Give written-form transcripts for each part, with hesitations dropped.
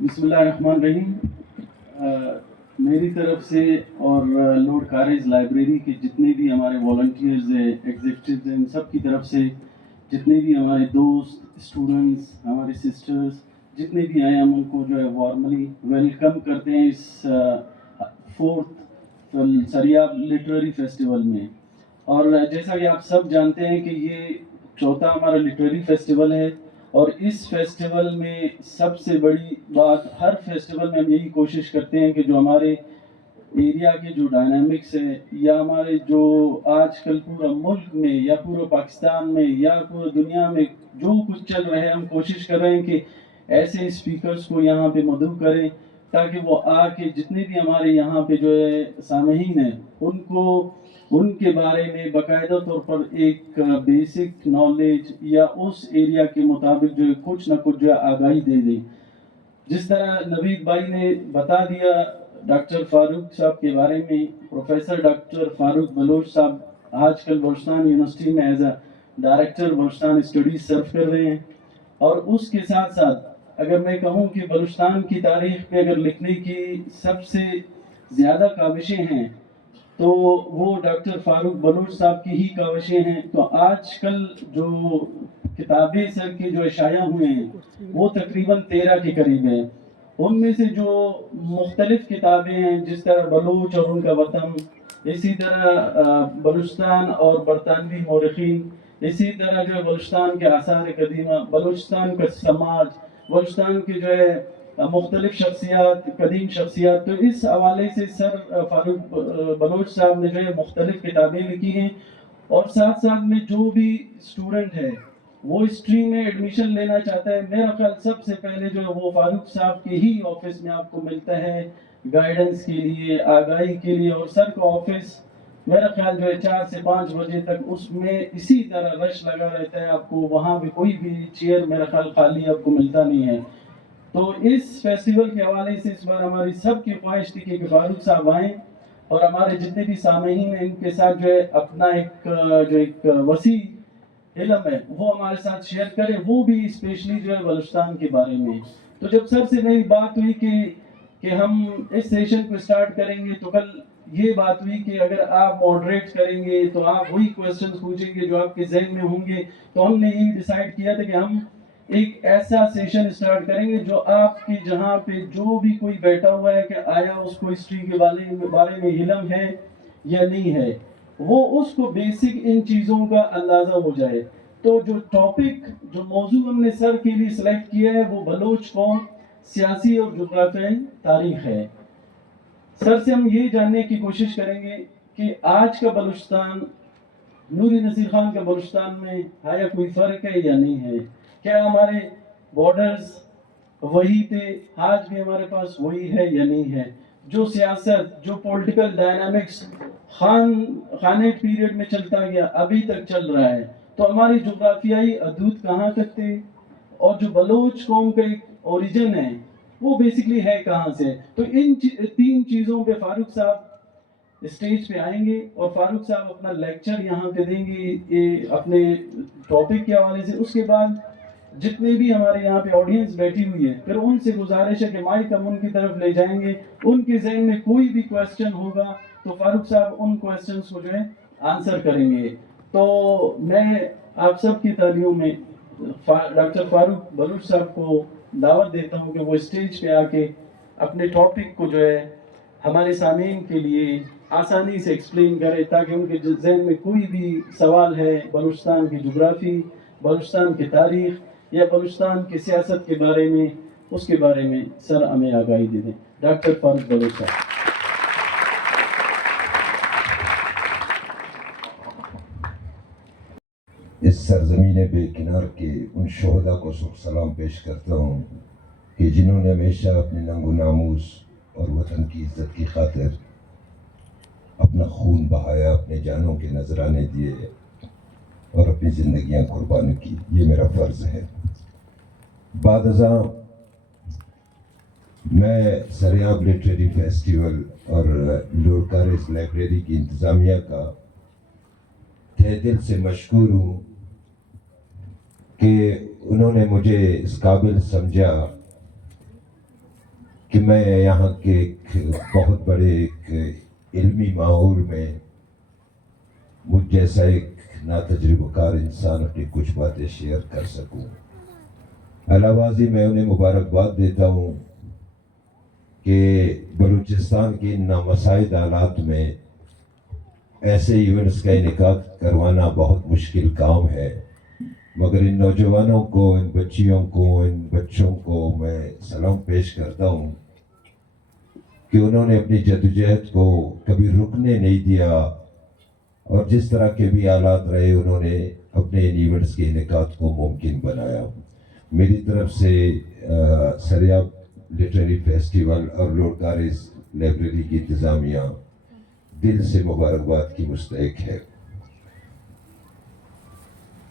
بسم اللہ الرحمن الرحیم. میری طرف سے اور لورڈ کاریج لائبریری کے جتنے بھی ہمارے والنٹیئرز ہیں، ایگزیکٹوز ہیں، ان سب کی طرف سے جتنے بھی ہمارے دوست، اسٹوڈنٹس، ہمارے سسٹرز جتنے بھی آئے ہم ان کو جو ہے وارملی ویلکم کرتے ہیں اس فورتھ سریاب لٹریری فیسٹیول میں. اور جیسا کہ آپ سب جانتے ہیں کہ یہ چوتھا ہمارا لٹریری فیسٹیول ہے، اور اس فیسٹیول میں سب سے بڑی بات، ہر فیسٹیول میں ہم یہی کوشش کرتے ہیں کہ جو ہمارے ایریا کے جو ڈائنامکس ہیں، یا ہمارے جو آج کل پورا ملک میں یا پورا پاکستان میں یا پورا دنیا میں جو کچھ چل رہا ہے، ہم کوشش کر رہے ہیں کہ ایسے اسپیکرز کو یہاں پہ مدعو کریں تاکہ وہ آ کے جتنے بھی ہمارے یہاں پہ جو ہے سامعین ہیں ان کو ان کے بارے میں باقاعدہ طور پر ایک بیسک نالج یا اس ایریا کے مطابق جو ہے کچھ نہ کچھ جو ہے آگاہی دے دیں. جس طرح نوید بھائی نے بتا دیا ڈاکٹر فاروق صاحب کے بارے میں، پروفیسر ڈاکٹر فاروق بلوچ صاحب آج کل بلوچستان یونیورسٹی میں as a director Balochistan studies serve کر رہے ہیں. اور اس کے ساتھ ساتھ اگر میں کہوں کہ بلوچستان کی تاریخ میں اگر لکھنے کی سب سے زیادہ کاوشیں ہیں تو وہ ڈاکٹر فاروق بلوچ صاحب کی ہی کاوشیں ہیں. تو آج کل جو کتابیں سر کے جو شائع ہوئے ہیں وہ تقریباً 13 کے قریب ہیں. ان میں سے جو مختلف کتابیں ہیں جس طرح بلوچ اور ان کا وطن، اسی طرح بلوچستان اور برطانوی مورخین، اسی طرح جو ہے بلوچستان کے آثار قدیمہ، بلوچستان کا سماج، بلوچستان کے جو ہے مختلف شخصیات، قدیم شخصیات، تو اس حوالے سے سر فاروق بلوچ صاحب نے جو ہے مختلف کتابیں لکھی ہیں. اور ساتھ ساتھ میں جو بھی اسٹوڈنٹ ہے وہ ہسٹری میں ایڈمیشن لینا چاہتا ہے، میرا خیال سب سے پہلے جو ہے وہ فاروق صاحب کے ہی آفس میں آپ کو ملتا ہے گائیڈنس کے لیے، آگاہی کے لیے. اور سر کا آفس میرا خیال جو ہے 4 سے 5 بجے تک اس میں اسی طرح رش لگا رہتا ہے، آپ کو وہاں بھی کوئی بھی چیئر میرا خیال خالی آپ کو ملتا نہیں ہے. تو اس فیسٹیول کے حوالے سے اس بار ہماری سب کی خواہش تھی کہ فاروق صاحب آئیں اور ہمارے جتنے بھی سامعین ہیں ان کے ساتھ جو ہے اپنا ایک وسیع علم ہے وہ ہمارے ساتھ شیئر کریں، وہ بھی اسپیشلی جو ہے بلوچستان کے بارے میں. تو جب سر سے میری بات ہوئی کہ ہم اس سیشن کو سٹارٹ کریں گے تو کل یہ بات ہوئی کہ اگر آپ ماڈریٹ کریں گے تو آپ وہی کوسچنز پوچھیں گے جو آپ کے ذہن میں ہوں گے. تو ہم نے یہ ڈیسائیڈ کیا تھا کہ ہم ایک ایسا سیشن سٹارٹ کریں گے جو آپ کی جہاں پہ جو بھی کوئی بیٹھا ہوا ہے کہ آیا اس کو ہسٹری کے بارے میں علم ہے یا نہیں ہے، وہ اس کو بیسک ان چیزوں کا اندازہ ہو جائے. تو جو ٹاپک، جو موضوع ہم نے سر کے لیے سلیکٹ کیا ہے وہ بلوچ قوم، سیاسی اور جغرافیائی تاریخ ہے. سر سے ہم یہ جاننے کی کوشش کریں گے کہ آج کا بلوچستان نوری نصیر خان کا بلوچستان میں آیا کوئی فرق ہے یا نہیں ہے؟ کیا ہمارے بارڈرز وہی تھے، آج بھی ہمارے پاس وہی ہے یا نہیں ہے؟ جو سیاست، جو پولیٹیکل ڈائنامکس خانیٹ پیریڈ میں چلتا گیا ابھی تک چل رہا ہے، تو ہماری جغرافیائی حدود کہاں تک تھے؟ اور جو بلوچ قوم کا ایک اوریجن ہے وہ بیسکلی ہے کہاں سے؟ تو ان 3 چیزوں پہ فاروق صاحب اسٹیج پہ آئیں گے اور فاروق صاحب اپنا لیکچر یہاں پہ دیں گے یہ اپنے ٹاپک کے حوالے سے. اس کے بعد جتنے بھی ہمارے یہاں پہ آڈینس بیٹھی ہوئی ہے پھر ان سے گزارش ہے کہ مائک ہم ان کی طرف لے جائیں گے، ان کے ذہن میں کوئی بھی کویسچن ہوگا تو فاروق صاحب ان کویسچنس کو جو ہے آنسر کریں گے. تو میں آپ سب کی تعلیموں میں ڈاکٹر فاروق بلوچ صاحب کو دعوت دیتا ہوں کہ وہ اسٹیج پہ آ کے اپنے ٹاپک کو جو ہے ہمارے سامعین کے لیے آسانی سے ایکسپلین کرے تاکہ ان کے ذہن میں کوئی بھی سوال ہے بلوچستان کی جغرافی، بلوچستان کی تاریخ یا بلوچستان کی سیاست کے بارے میں، اس کے بارے میں سر ہمیں آگاہی دے دیں. ڈاکٹر فاروق بلوچ صاحب. اس سرزمین بے کنار کے ان شہداء کو سلام پیش کرتا ہوں کہ جنہوں نے ہمیشہ اپنے ننگ و ناموس اور وطن کی عزت کی خاطر اپنا خون بہایا، اپنے جانوں کے نذرانے دیے اور اپنی زندگیاں قربان کی. یہ میرا فرض ہے. بعد ازاں میں سریاب لٹریری فیسٹیول اور لورڈ کاریج لائبریری کی انتظامیہ کا تہ دل سے مشکور ہوں کہ انہوں نے مجھے اس قابل سمجھا کہ میں یہاں کے ایک بہت بڑے ایک علمی ماحول میں مجھ جیسا ایک ناتجربہ کار انسان اپنی کچھ باتیں شیئر کر سکوں. علاوہ میں انہیں مبارکباد دیتا ہوں کہ بلوچستان کے ان نامساعد حالات میں ایسے ایونٹس کا انعقاد کروانا بہت مشکل کام ہے، مگر ان نوجوانوں کو، ان بچیوں کو، ان بچوں کو میں سلام پیش کرتا ہوں کہ انہوں نے اپنی جدوجہد کو کبھی رکنے نہیں دیا، اور جس طرح کے بھی حالات رہے انہوں نے اپنے ان ایونٹس کے انعقاد کو ممکن بنایا. میری طرف سے سریاب لٹریری فیسٹیول اور لوڈکارز لائبریری کی انتظامیہ دل سے مبارکباد کی مستحق ہے.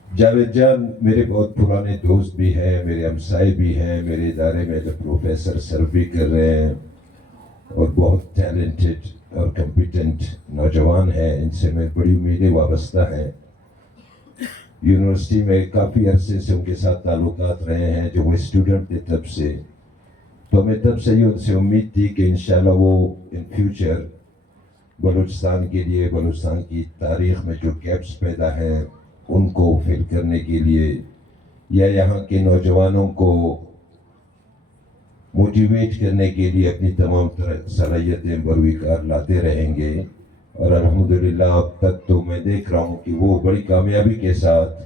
جاوید جان میرے بہت پرانے دوست بھی ہیں، میرے ہمسائے بھی ہیں، میرے ادارے میں پروفیسر سرو بھی کر رہے ہیں اور بہت ٹیلنٹڈ اور کمپیٹنٹ نوجوان ہیں. ان سے میں بڑی امیدیں وابستہ ہیں. یونیورسٹی میں کافی عرصے سے ان کے ساتھ تعلقات رہے ہیں جو وہ اسٹوڈنٹ تھے تب سے، تو ہمیں تب سے ہی ان سے امید تھی کہ انشاءاللہ وہ ان فیوچر بلوچستان کے لیے، بلوچستان کی تاریخ میں جو گیپس پیدا ہیں ان کو فل کرنے کے لیے، یا یہاں کے نوجوانوں کو موٹیویٹ کرنے کے لیے اپنی تمام صلاحیتیں بروئے کار لاتے رہیں گے. اور الحمدللہ اب تک تو میں دیکھ رہا ہوں کہ وہ بڑی کامیابی کے ساتھ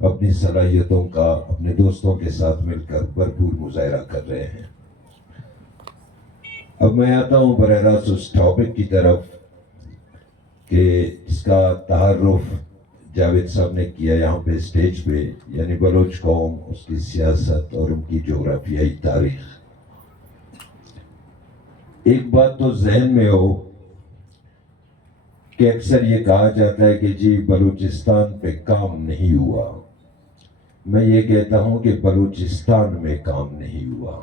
اپنی صلاحیتوں کا اپنے دوستوں کے ساتھ مل کر بھرپور مظاہرہ کر رہے ہیں. اب میں آتا ہوں براہ راست اس ٹاپک کی طرف کہ اس کا تعارف جاوید صاحب نے کیا یہاں پہ اسٹیج پہ، یعنی بلوچ قوم، اس کی سیاست اور ان کی جغرافیائی تاریخ. ایک بات تو ذہن میں ہو کہ اکثر یہ کہا جاتا ہے کہ جی بلوچستان پہ کام نہیں ہوا. میں یہ کہتا ہوں کہ بلوچستان میں کام نہیں ہوا،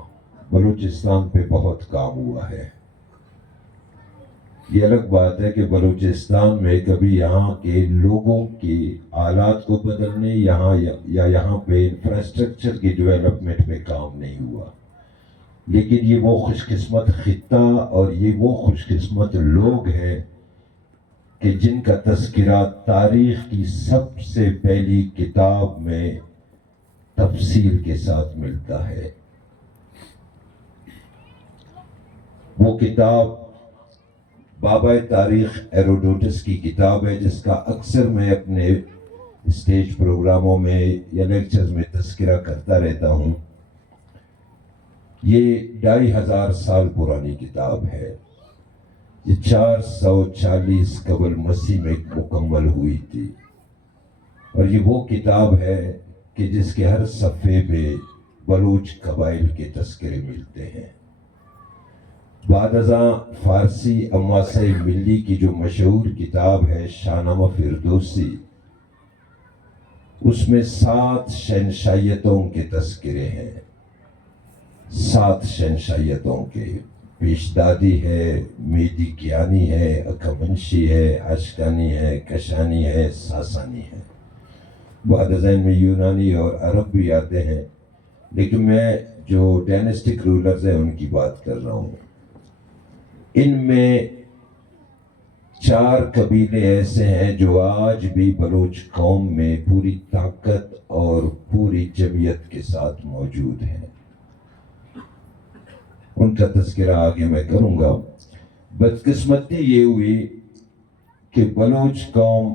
بلوچستان پہ بہت کام ہوا ہے. یہ الگ بات ہے کہ بلوچستان میں کبھی یہاں کے لوگوں کے حالات کو بدلنے یا یہاں پہ انفراسٹرکچر کی ڈیولپمنٹ پہ کام نہیں ہوا، لیکن یہ وہ خوش قسمت خطہ اور یہ وہ خوش قسمت لوگ ہیں کہ جن کا تذکرہ تاریخ کی سب سے پہلی کتاب میں تفصیل کے ساتھ ملتا ہے. وہ کتاب بابا تاریخ ہیروڈوٹس کی کتاب ہے، جس کا اکثر میں اپنے اسٹیج پروگراموں میں یا لیکچرز میں تذکرہ کرتا رہتا ہوں. یہ 2500 سال پرانی کتاب ہے. یہ 440 قبل مسیح میں مکمل ہوئی تھی، اور یہ وہ کتاب ہے کہ جس کے ہر صفحے پہ بلوچ قبائل کے تذکرے ملتے ہیں. بعد ازاں فارسی اماسہ ملی کی جو مشہور کتاب ہے شاہنامہ فردوسی، اس میں 7 شہنشاہیتوں کے تذکرے ہیں. 7 شہنشاہیتوں کے، پیشدادی ہے، میدی کیانی ہے، اکھمنشی ہے، اشکانی ہے، کشانی ہے، ساسانی ہے. بعد ازاں میں یونانی اور عرب بھی آتے ہیں، لیکن میں جو ڈائنسٹک رولرز ہیں ان کی بات کر رہا ہوں. ان میں 4 قبیلے ایسے ہیں جو آج بھی بلوچ قوم میں پوری طاقت اور پوری جمعیت کے ساتھ موجود ہیں. ان کا تذکرہ آگے میں کروں گا. بدقسمتی یہ ہوئی کہ بلوچ قوم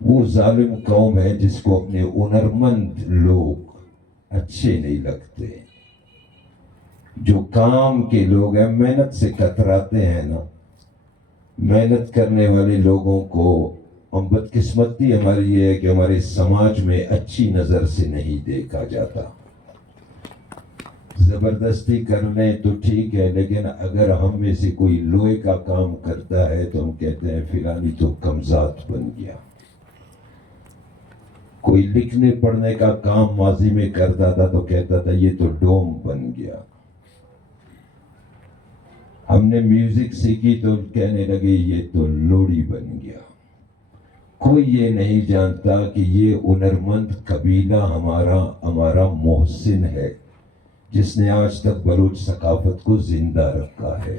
وہ ظالم قوم ہے جس کو اپنے ہنرمند لوگ اچھے نہیں لگتے. جو کام کے لوگ ہیں، محنت سے کتراتے ہیں نا، محنت کرنے والے لوگوں کو ہم بدقسمتی ہماری یہ ہے کہ ہمارے سماج میں اچھی نظر سے نہیں دیکھا جاتا. زبردستی کر لیں تو ٹھیک ہے، لیکن اگر ہم میں سے کوئی لوہے کا کام کرتا ہے تو ہم کہتے ہیں فلانی تو کمزاد بن گیا. کوئی لکھنے پڑھنے کا کام ماضی میں کرتا تھا تو کہتا تھا یہ تو ڈوم بن گیا. ہم نے میوزک سیکھی تو کہنے لگے یہ تو لوڑی بن گیا. کوئی یہ نہیں جانتا کہ یہ ہنرمند قبیلہ ہمارا محسن ہے، جس نے آج تک بلوچ ثقافت کو زندہ رکھا ہے.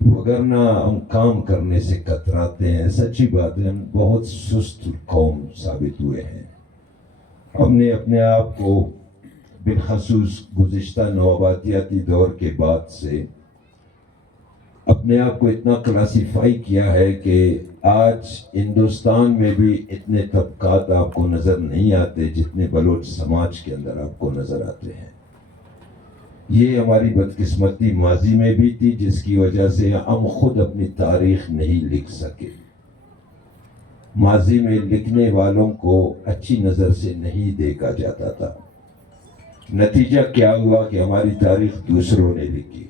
وگرنہ ہم کام کرنے سے کتراتے ہیں. سچی بات ہے, ہم بہت سست قوم ثابت ہوئے ہیں. ہم نے اپنے آپ کو بالخصوص گزشتہ نوآبادیاتی دور کے بعد سے اپنے آپ کو اتنا کلاسیفائی کیا ہے کہ آج ہندوستان میں بھی اتنے طبقات آپ کو نظر نہیں آتے جتنے بلوچ سماج کے اندر آپ کو نظر آتے ہیں. یہ ہماری بدقسمتی ماضی میں بھی تھی, جس کی وجہ سے ہم خود اپنی تاریخ نہیں لکھ سکے. ماضی میں لکھنے والوں کو اچھی نظر سے نہیں دیکھا جاتا تھا. نتیجہ کیا ہوا کہ ہماری تاریخ دوسروں نے لکھی.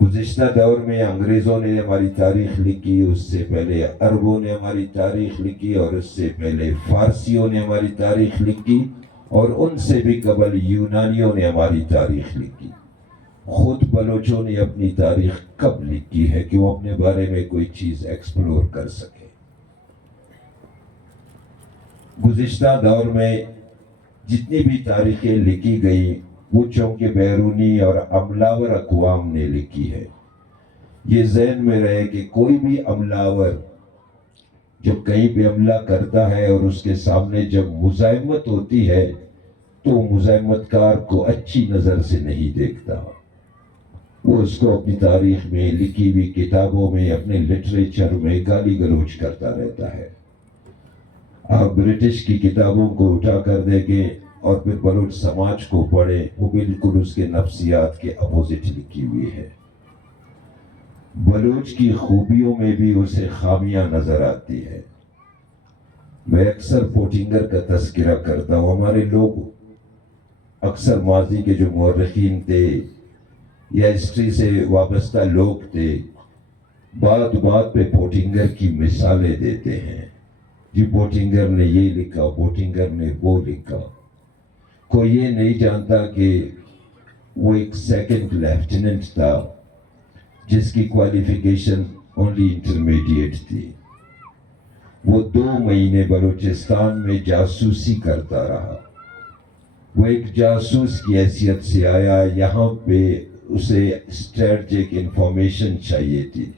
گزشتہ دور میں انگریزوں نے ہماری تاریخ لکھی, اس سے پہلے عربوں نے ہماری تاریخ لکھی, اور اس سے پہلے فارسیوں نے ہماری تاریخ لکھی, اور ان سے بھی قبل یونانیوں نے ہماری تاریخ لکھی. خود بلوچوں نے اپنی تاریخ کب لکھی ہے کہ وہ اپنے بارے میں کوئی چیز ایکسپلور کر سکے؟ گزشتہ دور میں جتنی بھی تاریخیں لکھی گئی وہ چونکہ بیرونی اور عملاور اقوام نے لکھی ہے. یہ ذہن میں رہے کہ کوئی بھی عملاور جب کہیں پہ حملہ کرتا ہے اور اس کے سامنے جب مزاحمت ہوتی ہے تو مزاحمت کار کو اچھی نظر سے نہیں دیکھتا. وہ اس کو اپنی تاریخ میں لکھی ہوئی کتابوں میں اپنے لٹریچر میں گالی گلوچ کرتا رہتا ہے. آپ برٹش کی کتابوں کو اٹھا کر دیکھیں اور پھر بلوچ سماج کو پڑھیں, وہ بالکل اس کے نفسیات کے اپوزٹ لکھی ہوئی ہے. بلوچ کی خوبیوں میں بھی اسے خامیاں نظر آتی ہے. میں اکثر پوٹنگر کا تذکرہ کرتا ہوں. ہمارے لوگ اکثر ماضی کے جو مورخین تھے یا ہسٹری سے وابستہ لوگ تھے, بات بات پہ پوٹنگر کی مثالیں دیتے ہیں. جی پوٹنگر نے یہ لکھا, پوٹنگر نے وہ لکھا. کوئی یہ نہیں جانتا کہ وہ ایک سیکنڈ لیفٹیننٹ تھا جس کی کوالیفیکیشن اونلی انٹرمیڈیٹ تھی. وہ 2 مہینے بلوچستان میں جاسوسی کرتا رہا. وہ ایک جاسوس کی حیثیت سے آیا. یہاں پہ اسے اسٹریٹجک انفارمیشن چاہیے تھی.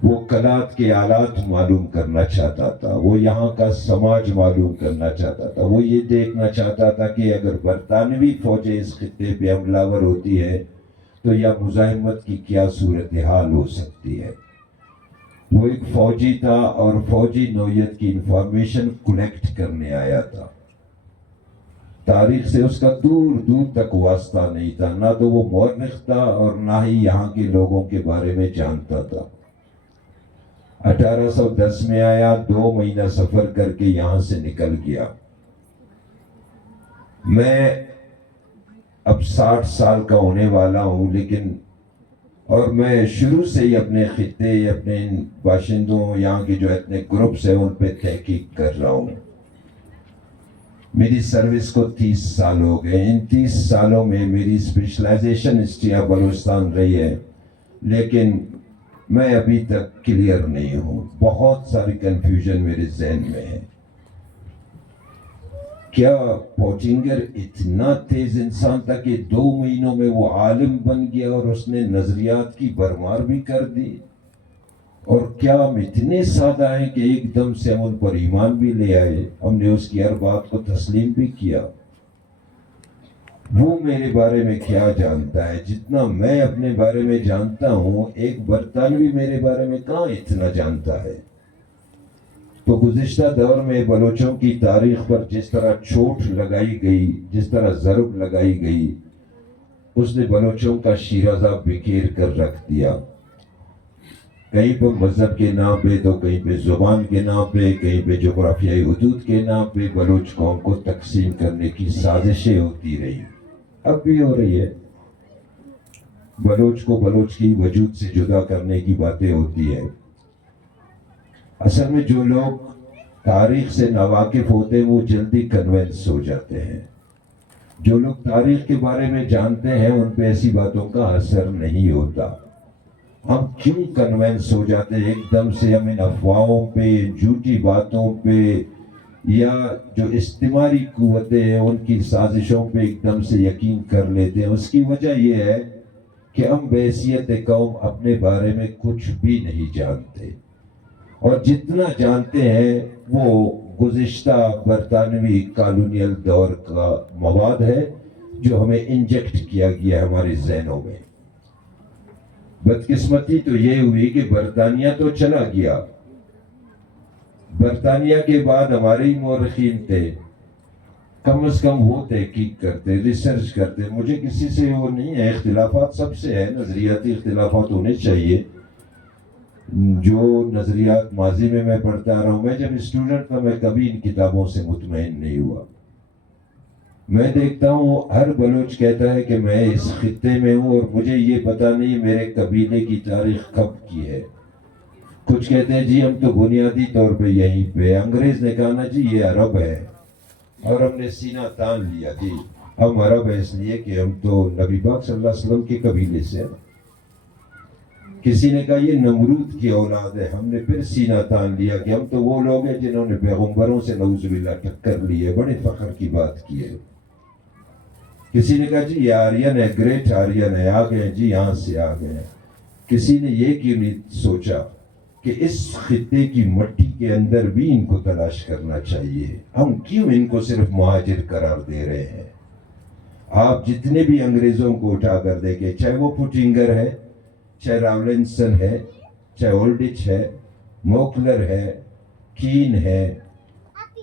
وہ کلات کے آلات معلوم کرنا چاہتا تھا. وہ یہاں کا سماج معلوم کرنا چاہتا تھا. وہ یہ دیکھنا چاہتا تھا کہ اگر برطانوی فوجیں اس خطے پہ حملہ ہوتی ہے تو یا مزاحمت کی کیا صورتحال ہو سکتی ہے. وہ ایک فوجی تھا اور فوجی نوعیت کی انفارمیشن کلیکٹ کرنے آیا تھا. تاریخ سے اس کا دور دور تک واسطہ نہیں تھا. نہ تو وہ مورخ تھا اور نہ ہی یہاں کے لوگوں کے بارے میں جانتا تھا. 1810 میں آیا, 2 مہینہ سفر کر کے یہاں سے نکل گیا. میں اب 60 سال کا ہونے والا ہوں, لیکن اور میں شروع سے ہی اپنے خطے, اپنے باشندوں, یہاں کے جو اتنے گروپس ہیں ان پہ تحقیق کر رہا ہوں. میری سروس کو 30 سال ہو گئے. ان 30 سالوں میں میری اسپیشلائزیشن ہسٹری آف بلوچستان رہی ہے, لیکن میں ابھی تک کلیئر نہیں ہوں. بہت ساری کنفیوژن میرے ذہن میں ہے. کیا پوٹنگر اتنا تیز انسان تھا کہ 2 مہینوں میں وہ عالم بن گیا اور اس نے نظریات کی بھرمار بھی کر دی؟ اور کیا ہم اتنے سادہ ہیں کہ ایک دم سے ہم ان پر ایمان بھی لے آئے؟ ہم نے اس کی ہر بات کو تسلیم بھی کیا. وہ میرے بارے میں کیا جانتا ہے؟ جتنا میں اپنے بارے میں جانتا ہوں, ایک برطانوی میرے بارے میں کہاں اتنا جانتا ہے. تو گزشتہ دور میں بلوچوں کی تاریخ پر جس طرح چوٹ لگائی گئی, جس طرح ضرب لگائی گئی, اس نے بلوچوں کا شیرازہ بکھیر کر رکھ دیا. کہیں پہ مذہب کے نام پہ, تو کہیں پہ زبان کے نام پہ, کہیں پہ جغرافیائی حدود کے نام پہ بلوچ قوم کو تقسیم کرنے کی سازشیں ہوتی رہی. اب بھی ہو رہی ہے. بلوچ کو بلوچ کی وجود سے جدا کرنے کی باتیں ہوتی ہیں. اصل میں جو لوگ تاریخ سے ناواقف ہوتے ہیں وہ جلدی کنونس ہو جاتے ہیں. جو لوگ تاریخ کے بارے میں جانتے ہیں ان پہ ایسی باتوں کا اثر نہیں ہوتا. ہم کیوں کنونس ہو جاتے ہیں ایک دم سے؟ ہم ان افواہوں پہ, جھوٹی باتوں پہ یا جو استعماری قوتیں ہیں ان کی سازشوں پہ ایک دم سے یقین کر لیتے ہیں. اس کی وجہ یہ ہے کہ ہم بحیثیت قوم اپنے بارے میں کچھ بھی نہیں جانتے, اور جتنا جانتے ہیں وہ گزشتہ برطانوی کالونیل دور کا مواد ہے جو ہمیں انجیکٹ کیا گیا ہے ہمارے ذہنوں میں. بدقسمتی تو یہ ہوئی کہ برطانیہ تو چلا گیا, برطانیہ کے بعد ہمارے ہی مورخین تھے, کم از کم وہ تحقیق کرتے, ریسرچ کرتے. مجھے کسی سے وہ نہیں ہے, اختلافات سب سے ہے, نظریاتی اختلافات ہونے چاہیے. جو نظریات ماضی میں پڑھتا رہا ہوں, میں جب اسٹوڈنٹ تھا میں کبھی ان کتابوں سے مطمئن نہیں ہوا. میں دیکھتا ہوں ہر بلوچ کہتا ہے کہ میں اس خطے میں ہوں اور مجھے یہ پتہ نہیں میرے قبیلے کی تاریخ کب کی ہے. کچھ کہتے ہیں جی ہم تو بنیادی طور پہ یہیں پہ, انگریز نے کہا نا جی یہ عرب ہے, اور ہم نے سینہ تان لیا جی ہم عرب ہیں اس لیے کہ ہم تو نبی پاک صلی اللہ علیہ وسلم کے قبیلے سے ہیں. کسی نے کہا یہ نمرود کی اولاد ہے, ہم نے پھر سینہ تان لیا کہ ہم تو وہ لوگ ہیں جنہوں نے پیغمبروں سے نعوذ باللہ ٹکر لی ہے, بڑے فخر کی بات کی ہے. کسی نے کہا جی یہ آرین ہے, گریٹ آرین ہے, آ گئے جی یہاں سے آ گئے. کسی نے یہ کیوں نہیں سوچا کہ اس خطے کی مٹی کے اندر بھی ان کو تلاش کرنا چاہیے, ہم کیوں ان کو صرف مہاجر قرار دے رہے ہیں. آپ جتنے بھی انگریزوں کو اٹھا کر دیکھیں, چاہے وہ پوٹنگر ہے, چاہے راولنسن ہے, چاہے اولڈچ ہے, موکلر ہے, کین ہے,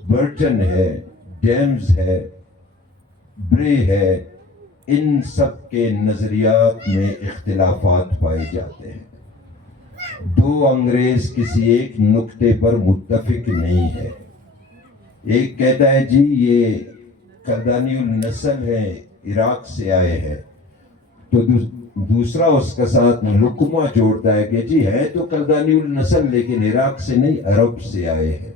برٹن ہے, ڈیمز ہے, برے ہے, ان سب کے نظریات میں اختلافات پائے جاتے ہیں. دو انگریز کسی ایک نقطے پر متفق نہیں ہے. ایک کہتا ہے جی یہ کلدانی النسل ہے, عراق سے آئے ہیں, تو دوسرا اس کے ساتھ لقمہ جوڑتا ہے کہ جی ہے تو کلدانی النسل لیکن عراق سے نہیں عرب سے آئے ہیں.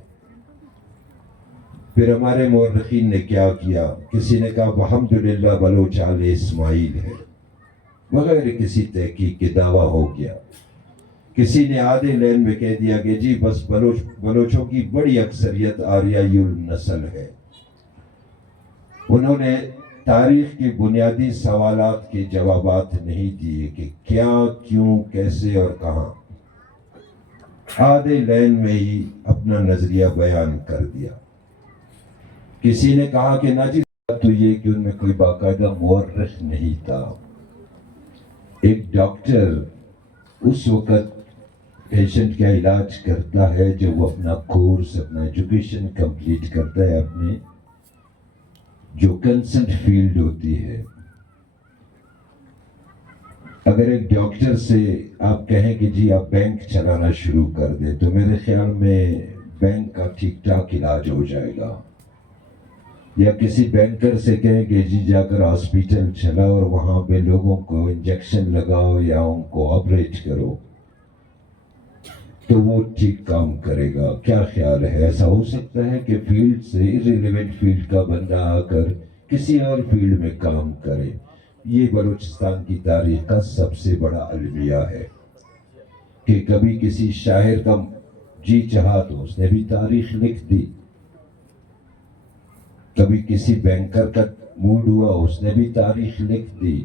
پھر ہمارے مورخین نے کیا کیا, کسی نے کہا الحمدللہ بلوچ آل اسماعیل ہے, بغیر کسی تحقیق کے دعویٰ ہو گیا. کسی نے آدھے لین میں کہہ دیا کہ جی بس بلوچوں کی بڑی اکثریت آریائی النسل ہے. انہوں نے تاریخ کے بنیادی سوالات کے جوابات نہیں دیے کہ کیا, کیوں, کیسے اور کہاں. آدھے لین میں ہی اپنا نظریہ بیان کر دیا. کسی نے کہا کہ نہ جی تو یہ کہ ان میں کوئی باقاعدہ مورخ نہیں تھا. ایک ڈاکٹر اس وقت پیشنٹ کا علاج کرتا ہے جب وہ اپنا کورس, اپنا ایجوکیشن کمپلیٹ کرتا ہے, اپنے جو کنسنٹ فیلڈ ہوتی ہے. اگر ایک ڈاکٹر سے آپ کہیں کہ جی آپ بینک چلانا شروع کر دیں تو میرے خیال میں بینک کا ٹھیک ٹھاک علاج ہو جائے گا. یا کسی بینکر سے کہیں کہ جی جا کر ہاسپیٹل چلاؤ اور وہاں پہ لوگوں کو انجیکشن لگاؤ یا ان کو آپریٹ کرو, تو وہ ٹھیک کام کرے گا. کیا خیال ہے, ایسا ہو سکتا ہے کہ فیلڈ سے ریلیونٹ فیلڈ کا بندہ آ کر کسی اور فیلڈ میں کام کرے؟ یہ بلوچستان کی تاریخ کا سب سے بڑا المیہ ہے کہ کبھی کسی شاعر کا جی چاہا تو اس نے بھی تاریخ لکھ دی, کبھی کسی بینکر کا موڈ ہوا اس نے بھی تاریخ لکھ دی,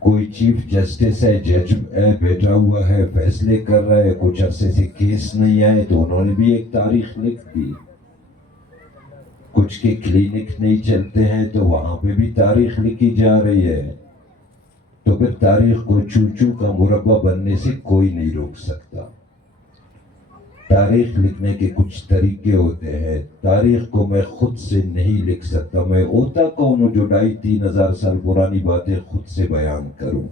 کوئی چیف جسٹس ہے, جج بیٹھا ہوا ہے, فیصلے کر رہا ہے, کچھ عرصے سے کیس نہیں آئے تو انہوں نے بھی ایک تاریخ لکھ دی. کچھ کے کلینک نہیں چلتے ہیں تو وہاں پہ بھی تاریخ لکھی جا رہی ہے. تو پھر تاریخ کو چوچو کا مربع بننے سے کوئی نہیں روک سکتا. تاریخ لکھنے کے کچھ طریقے ہوتے ہیں. تاریخ کو میں خود سے نہیں لکھ سکتا, میں ہوتا کون ہوں جو 2500-3000 سال پرانی باتیں خود سے بیان کروں.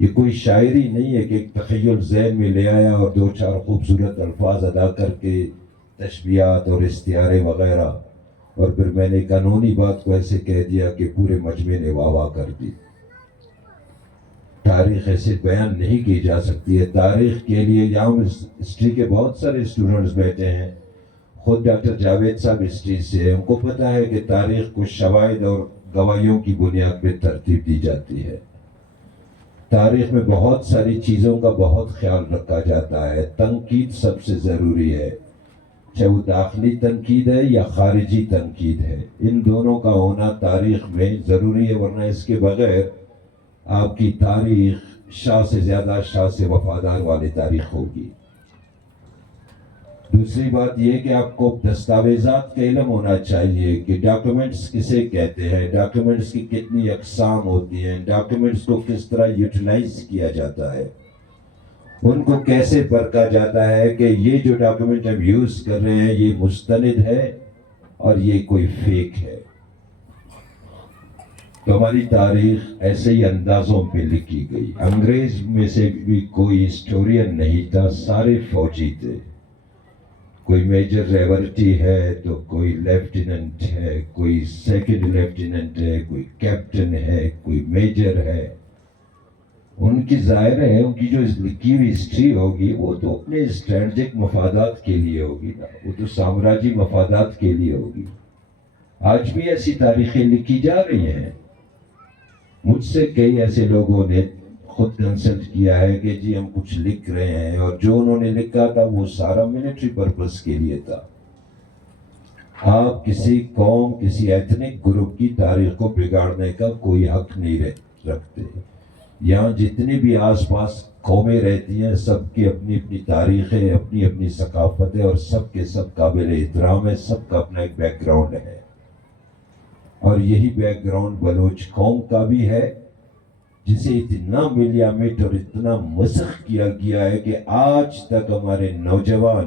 یہ کوئی شاعری نہیں ہے کہ ایک تخیل ذہن میں لے آیا اور 2-4 خوبصورت الفاظ ادا کر کے تشبیہات اور استعارے وغیرہ, اور پھر میں نے قانونی بات کو ایسے کہہ دیا کہ پورے مجمع نے واہ واہ کر دی. تاریخ ایسے بیان نہیں کی جا سکتی ہے. تاریخ کے لیے یہاں ہسٹری کے بہت سارے اسٹوڈنٹس بیٹھے ہیں, خود ڈاکٹر جاوید صاحب ہسٹری سے ہیں, ان کو پتہ ہے کہ تاریخ کو شواہد اور گواہیوں کی بنیاد پہ ترتیب دی جاتی ہے. تاریخ میں بہت ساری چیزوں کا بہت خیال رکھا جاتا ہے. تنقید سب سے ضروری ہے. چاہے وہ داخلی تنقید ہے یا خارجی تنقید ہے، ان دونوں کا ہونا تاریخ میں ضروری ہے، ورنہ اس کے بغیر آپ کی تاریخ شاہ سے زیادہ شاہ سے وفادار والی تاریخ ہوگی۔ دوسری بات یہ کہ آپ کو دستاویزات کا علم ہونا چاہیے کہ ڈاکیومنٹس کسے کہتے ہیں، ڈاکیومنٹس کی کتنی اقسام ہوتی ہیں، ڈاکیومنٹس کو کس طرح یوٹیلائز کیا جاتا ہے، ان کو کیسے پرکھا جاتا ہے کہ یہ جو ڈاکیومنٹ ہم یوز کر رہے ہیں یہ مستند ہے اور یہ کوئی فیک ہے۔ تو ہماری تاریخ ایسے ہی اندازوں پہ لکھی گئی۔ انگریز میں سے بھی کوئی ہسٹورین نہیں تھا، سارے فوجی تھے، کوئی میجر ریورٹی ہے تو کوئی لیفٹیننٹ ہے، کوئی سیکنڈ لیفٹیننٹ ہے، کوئی کیپٹن ہے، کوئی میجر ہے۔ ان کی ظاہر ہے ان کی جو لکھی ہوئی ہسٹری ہوگی وہ تو اپنے اسٹریٹجک مفادات کے لیے ہوگی نا، وہ تو سامراجی مفادات کے لیے ہوگی۔ آج بھی ایسی تاریخیں لکھی جا رہی ہیں۔ مجھ سے کئی ایسے لوگوں نے خود کنسلٹ کیا ہے کہ جی ہم کچھ لکھ رہے ہیں، اور جو انہوں نے لکھا تھا وہ سارا ملٹری پرپس کے لیے تھا۔ آپ کسی قوم، کسی ایتھنک گروپ کی تاریخ کو بگاڑنے کا کوئی حق نہیں رکھتے۔ یہاں جتنی بھی آس پاس قومیں رہتی ہیں سب کی اپنی اپنی تاریخیں، اپنی اپنی ثقافتیں، اور سب کے سب قابل احترام ہے، سب کا اپنا ایک بیک گراؤنڈ ہے، اور یہی بیک گراؤنڈ بلوچ قوم کا بھی ہے، جسے اتنا ملیا مٹ اور اتنا مسخ کیا گیا ہے کہ آج تک ہمارے نوجوان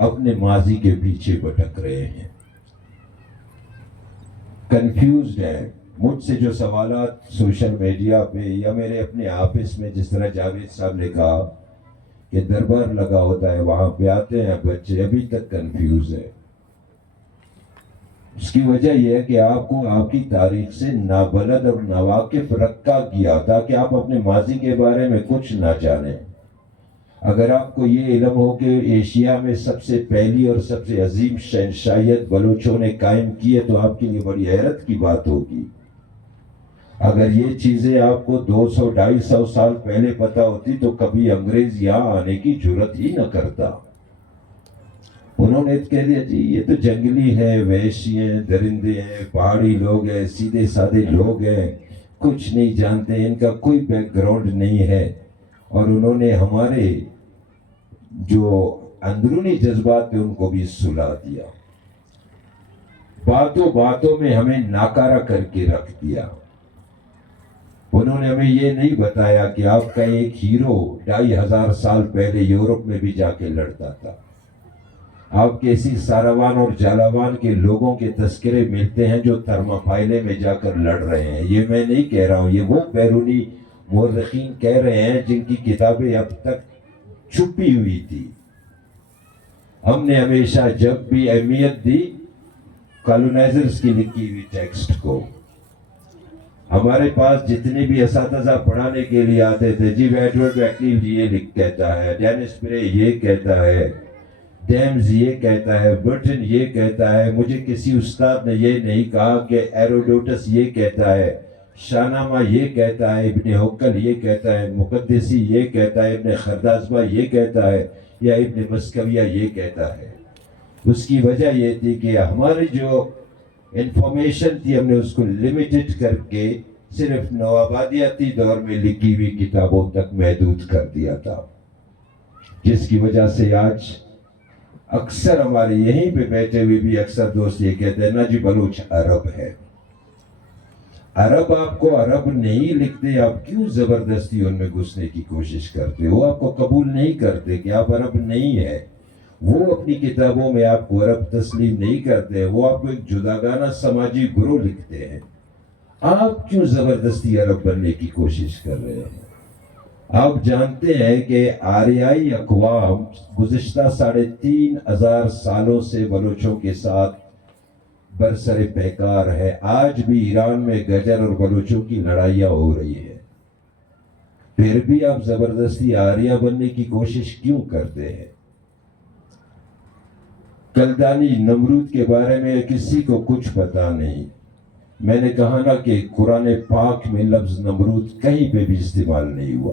اپنے ماضی کے پیچھے بھٹک رہے ہیں، کنفیوزڈ ہیں۔ مجھ سے جو سوالات سوشل میڈیا پہ یا میرے اپنے آفس میں، جس طرح جاوید صاحب نے کہا کہ دربار لگا ہوتا ہے، وہاں پہ آتے ہیں بچے، ابھی تک کنفیوز ہے۔ اس کی وجہ یہ ہے کہ آپ کو آپ کی تاریخ سے نابلد اور ناواقف رکھا گیا تاکہ آپ اپنے ماضی کے بارے میں کچھ نہ جانیں۔ اگر آپ کو یہ علم ہو کہ ایشیا میں سب سے پہلی اور سب سے عظیم شہنشاہیت بلوچوں نے قائم کی ہے تو آپ کے لیے بڑی حیرت کی بات ہوگی۔ اگر یہ چیزیں آپ کو 200-250 سال پہلے پتہ ہوتی تو کبھی انگریز یہاں آنے کی جرت ہی نہ کرتا۔ انہوں نے کہہ دیا جی یہ تو جنگلی ہیں، وحشی ہیں، درندے ہیں، پہاڑی لوگ ہیں، سیدھے سادے لوگ ہیں، کچھ نہیں جانتے، ان کا کوئی بیک گراؤنڈ نہیں ہے، اور انہوں نے ہمارے جو اندرونی جذبات تھے ان کو بھی سلا دیا، باتوں باتوں میں ہمیں ناکارہ کر کے رکھ دیا۔ انہوں نے ہمیں یہ نہیں بتایا کہ آپ کا ایک ہیرو 2500 سال پہلے یورپ میں بھی جا کے لڑتا تھا۔ آپ کے اسی ساروان اور جالاوان کے لوگوں کے تذکرے ملتے ہیں جو تھرماپائلے میں جا کر لڑ رہے ہیں۔ یہ میں نہیں کہہ رہا ہوں، یہ وہ بیرونی مورخین کہہ رہے ہیں جن کی کتابیں اب تک چھپی ہوئی تھی۔ ہم نے ہمیشہ جب بھی اہمیت دی کالونائزرز کی لکھی ہوئی ٹیکسٹ کو۔ ہمارے پاس جتنے بھی اساتذہ پڑھانے کے لیے آتے تھے، جی ایڈورڈ بیکنیل یہ کہتا ہے، ڈینس برے یہ کہتا ہے، ڈیمز یہ کہتا ہے، برٹن یہ کہتا ہے، مجھے کسی استاد نے یہ نہیں کہا کہ ایروڈوٹس یہ کہتا ہے، شاہنامہ یہ کہتا ہے، ابن حکل یہ کہتا ہے، مقدسی یہ کہتا ہے، ابن خردازبہ یہ کہتا ہے، یا ابن مسکویہ یہ کہتا ہے۔ اس کی وجہ یہ تھی کہ ہماری جو انفارمیشن تھی ہم نے اس کو لمیٹڈ کر کے صرف نوآبادیاتی دور میں لکھی ہوئی کتابوں تک محدود کر دیا تھا، جس کی وجہ سے آج اکثر ہمارے یہیں پہ بیٹھے ہوئے بھی اکثر دوست یہ کہتے ہیں نا جی بلوچ عرب ہے۔ عرب آپ کو عرب نہیں لکھتے، آپ کیوں زبردستی ان میں گھسنے کی کوشش کرتے ہو؟ آپ کو قبول نہیں کرتے کہ آپ عرب نہیں ہے، وہ اپنی کتابوں میں آپ کو عرب تسلیم نہیں کرتے، وہ آپ کو ایک جداگانہ سماجی گروہ لکھتے ہیں۔ آپ کیوں زبردستی عرب بننے کی کوشش کر رہے ہیں؟ آپ جانتے ہیں کہ آریائی اقوام گزشتہ 3500 سالوں سے بلوچوں کے ساتھ برسر پیکار ہے۔ آج بھی ایران میں گجر اور بلوچوں کی لڑائیاں ہو رہی ہے، پھر بھی آپ زبردستی آریہ بننے کی کوشش کیوں کرتے ہیں؟ کلدانی نمرود کے بارے میں کسی کو کچھ پتا نہیں۔ میں نے کہا نا کہ قرآن پاک میں لفظ نمرود کہیں پہ بھی استعمال نہیں ہوا۔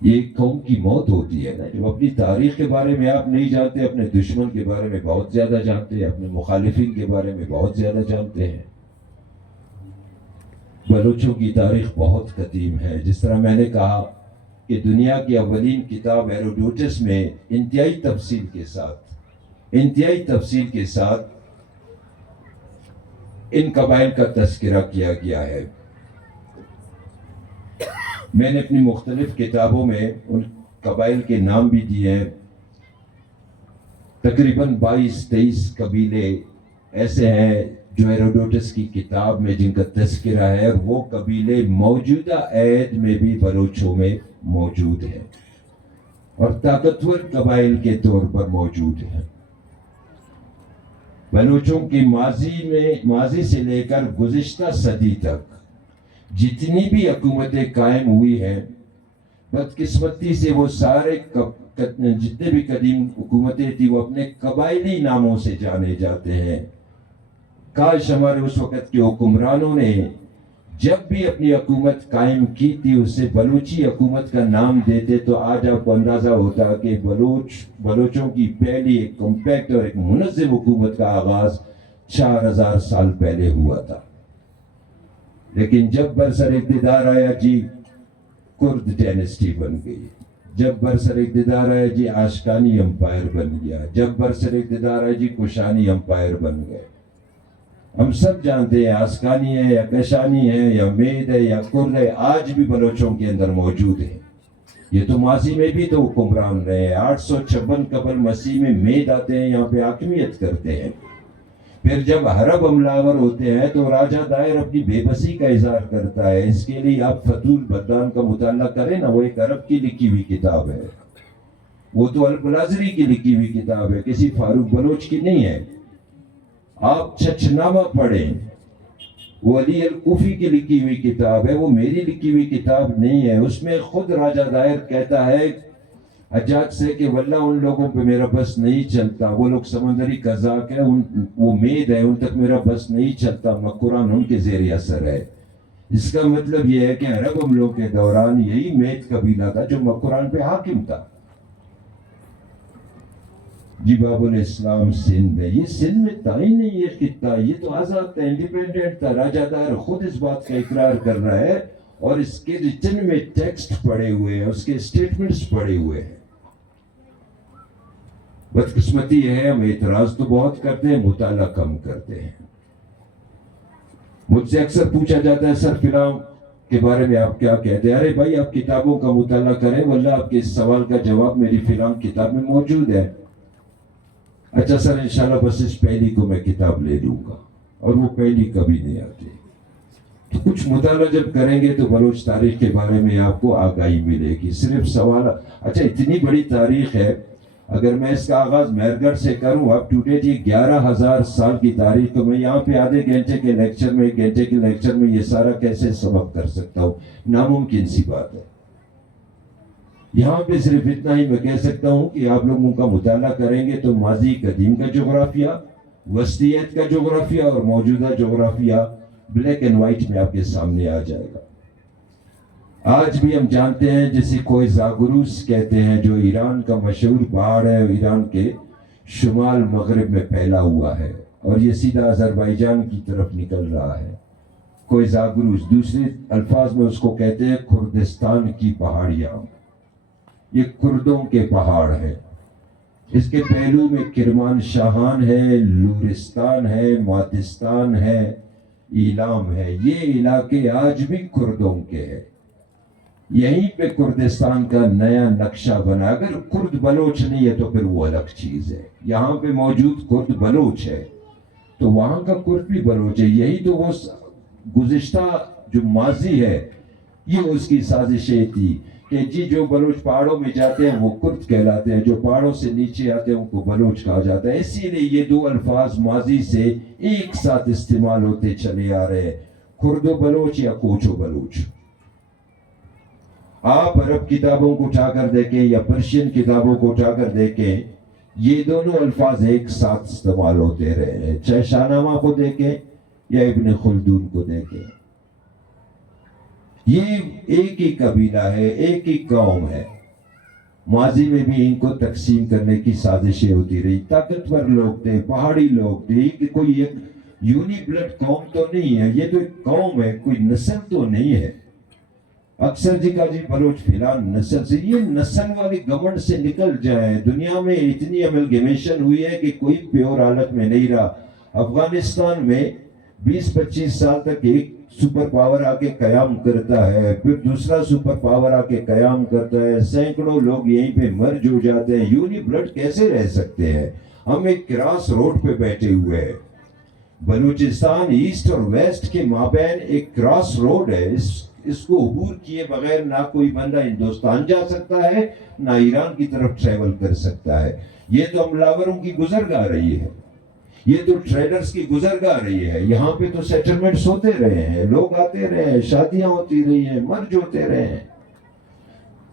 یہ ایک قوم کی موت ہوتی ہے نا، جب اپنی تاریخ کے بارے میں آپ نہیں جانتے، اپنے دشمن کے بارے میں بہت زیادہ جانتے ہیں، اپنے مخالفین کے بارے میں بہت زیادہ جانتے ہیں۔ بلوچوں کی تاریخ بہت قدیم ہے، جس طرح میں نے کہا کہ دنیا کی اولین کتاب ہیروڈوٹس میں انتہائی تفصیل کے ساتھ ان قبائل کا تذکرہ کیا گیا ہے۔ میں نے اپنی مختلف کتابوں میں ان قبائل کے نام بھی دیے ہیں۔ تقریباً 22-23 قبیلے ایسے ہیں جو ہیروڈوٹس کی کتاب میں جن کا تذکرہ ہے، اور وہ قبیلے موجودہ عہد میں بھی بلوچوں میں موجود ہیں اور طاقتور قبائل کے طور پر موجود ہیں۔ بلوچوں کی ماضی سے لے کر گزشتہ صدی تک جتنی بھی حکومتیں قائم ہوئی ہیں، بدقسمتی سے وہ سارے جتنے بھی قدیم حکومتیں تھی وہ اپنے قبائلی ناموں سے جانے جاتے ہیں۔ کاش ہمارے اس وقت کے حکمرانوں نے جب بھی اپنی حکومت قائم کی تھی اسے بلوچی حکومت کا نام دیتے تو آج آپ کو اندازہ ہوتا کہ بلوچوں کی پہلی ایک کمپیکٹ اور ایک منظم حکومت کا آغاز 4000 سال پہلے ہوا تھا۔ لیکن جب برسر اقتدار آیا جی کرد ڈائنسٹی بن گئی، جب برسر اقتدار آیا جی آشکانی امپائر بن گیا، جب برسر اقتدار آیا جی کوشانی امپائر بن گئے۔ ہم سب جانتے ہیں آسکانی ہے یا کشانی ہے یا مید ہے یا کرد ہے، آج بھی بلوچوں کے اندر موجود ہے۔ یہ تو ماضی میں بھی تو حکمران رہے ہیں۔ 856 قبل مسیح میں مید آتے ہیں، یہاں پہ حاکمیت کرتے ہیں۔ پھر جب عرب حملہ آور ہوتے ہیں تو راجہ دائر اپنی بے بسی کا اظہار کرتا ہے۔ اس کے لیے آپ فتح البدان کا مطالعہ کریں نا، وہ ایک عرب کی لکھی ہوئی کتاب ہے، وہ تو البلازری کی لکھی ہوئی کتاب ہے، کسی فاروق بلوچ کی نہیں ہے۔ آپ چھچنامہ پڑھیں، وہ علی الکوفی کی لکھی ہوئی کتاب ہے، وہ میری لکھی ہوئی کتاب نہیں ہے۔ اس میں خود راجہ دائر کہتا ہے حجاج سے کہ واللہ ان لوگوں پہ میرا بس نہیں چلتا، وہ لوگ سمندری قزاق ہیں، وہ مید ہے، ان تک میرا بس نہیں چلتا، مکران ان کے زیر اثر ہے۔ اس کا مطلب یہ ہے کہ عرب حملوں کے دوران یہی مید قبیلہ تھا جو مکران پہ حاکم تھا۔ جی باب الاسلام سندھ ہے، یہ سندھ میں تھا ہی نہیں یہ خطہ، یہ تو آزاد تھا، انڈیپینڈنٹ تھا۔ راجہ دائر خود اس بات کا اقرار کر رہا ہے اور اس کے ریٹن میں ٹیکسٹ پڑے ہوئے ہیں، اس کے سٹیٹمنٹس پڑے ہوئے ہیں۔ بدقسمتی یہ ہے ہم اعتراض تو بہت کرتے ہیں، مطالعہ کم کرتے ہیں۔ مجھ سے اکثر پوچھا جاتا ہے سر فلاں کے بارے میں آپ کیا کہتے ہیں؟ ارے بھائی آپ کتابوں کا مطالعہ کریں، واللہ آپ کے اس سوال کا جواب میری فلاں کتاب میں موجود ہے۔ اچھا سر انشاءاللہ بس اس پہلی کو میں کتاب لے لوں گا، اور وہ پہلی کبھی نہیں آتی۔ تو کچھ مطالعہ جب کریں گے تو بلوچ تاریخ کے بارے میں آپ کو آگاہی ملے گی۔ صرف سوال، اچھا اتنی بڑی تاریخ ہے، اگر میں اس کا آغاز مہر گڑھ سے کروں اب ٹو ڈیٹ، یہ 11,000 سال کی تاریخ کو میں یہاں پہ آدھے گھنٹے کے لیکچر میں، 1 گھنٹے کے لیکچر میں یہ سارا کیسے سبق کر سکتا ہوں؟ ناممکن سی بات ہے۔ یہاں پہ صرف اتنا ہی میں کہہ سکتا ہوں کہ آپ لوگوں کا مطالعہ کریں گے تو ماضی قدیم کا جغرافیہ، وسطیت کا جغرافیہ اور موجودہ جغرافیہ بلیک اینڈ وائٹ میں آپ کے سامنے آ جائے گا۔ آج بھی ہم جانتے ہیں جسے کوئی زاگروس کہتے ہیں، جو ایران کا مشہور پہاڑ ہے، ایران کے شمال مغرب میں پھیلا ہوا ہے اور یہ سیدھا آذربائیجان کی طرف نکل رہا ہے۔ کوئی زاگروس، دوسرے الفاظ میں اس کو کہتے ہیں کردستان کی پہاڑیاں۔ یہ کردوں کے پہاڑ ہیں۔ اس کے پہلو میں کرمان شاہان ہے، لورستان ہے، ماتستان ہے، ایلام ہے۔ یہ علاقے آج بھی کردوں کے ہیں۔ یہیں پہ کردستان کا نیا نقشہ بنا۔ اگر کرد بلوچ نہیں ہے تو پھر وہ الگ چیز ہے۔ یہاں پہ موجود کرد بلوچ ہے تو وہاں کا کرد بھی بلوچ ہے۔ یہی تو وہ گزشتہ جو ماضی ہے یہ اس کی سازشیں تھی کہ جی جو بلوچ پہاڑوں میں جاتے ہیں وہ کرد کہلاتے ہیں، جو پہاڑوں سے نیچے آتے ہیں ان کو بلوچ کہا جاتا ہے۔ اسی لیے یہ دو الفاظ ماضی سے ایک ساتھ استعمال ہوتے چلے آ رہے ہیں، کرد و بلوچ یا کوچ و بلوچ۔ آپ عرب کتابوں کو اٹھا کر دیکھیں یا پرشین کتابوں کو اٹھا کر دیکھیں، یہ دونوں الفاظ ایک ساتھ استعمال ہوتے رہے ہیں، چاہے شاہنامہ کو دیکھیں یا ابن خلدون کو دیکھیں۔ یہ ایک ہی قبیلہ ہے, ایک ہی قوم ہے. ماضی میں بھی ان کو تقسیم کرنے کی سازشیں ہوتی رہی. طاقتور لوگ تھے, پہاڑی لوگ تھے, کہ کوئی ایک یونی بلڈ قوم تو نہیں ہے, یہ تو ایک قوم ہے, کوئی نسل تو نہیں ہے. اکثر جی کا جی بلوچ فی الحال نسل سے, یہ نسل والی گمنڈ سے نکل جائے. دنیا میں اتنی ایملگمیشن ہوئی ہے کہ کوئی پیور حالت میں نہیں رہا. افغانستان میں 20-25 سال تک ایک سپر پاور آ کے قیام کرتا ہے, پھر دوسرا سپر پاور آ کے قیام کرتا ہے, سینکڑوں لوگ یہیں پہ مرج ہو جاتے ہیں. یونی بلڈ کیسے رہ سکتے ہیں؟ ہم ایک کراس روڈ پہ بیٹھے ہوئے ہیں. بلوچستان ایسٹ اور ویسٹ کے مابین ایک کراس روڈ ہے. اس کو عبور کیے بغیر نہ کوئی بندہ ہندوستان جا سکتا ہے, نہ ایران کی طرف ٹریول کر سکتا ہے. یہ تو حملاوروں کی گزرگاہ رہی ہے, یہ تو ٹریڈرز کی گزرگاہ رہی ہے. یہاں پہ تو سیٹلمنٹس ہوتے رہے ہیں, لوگ آتے رہے ہیں, شادیاں ہوتی رہی ہیں, مرج ہوتے رہے ہیں.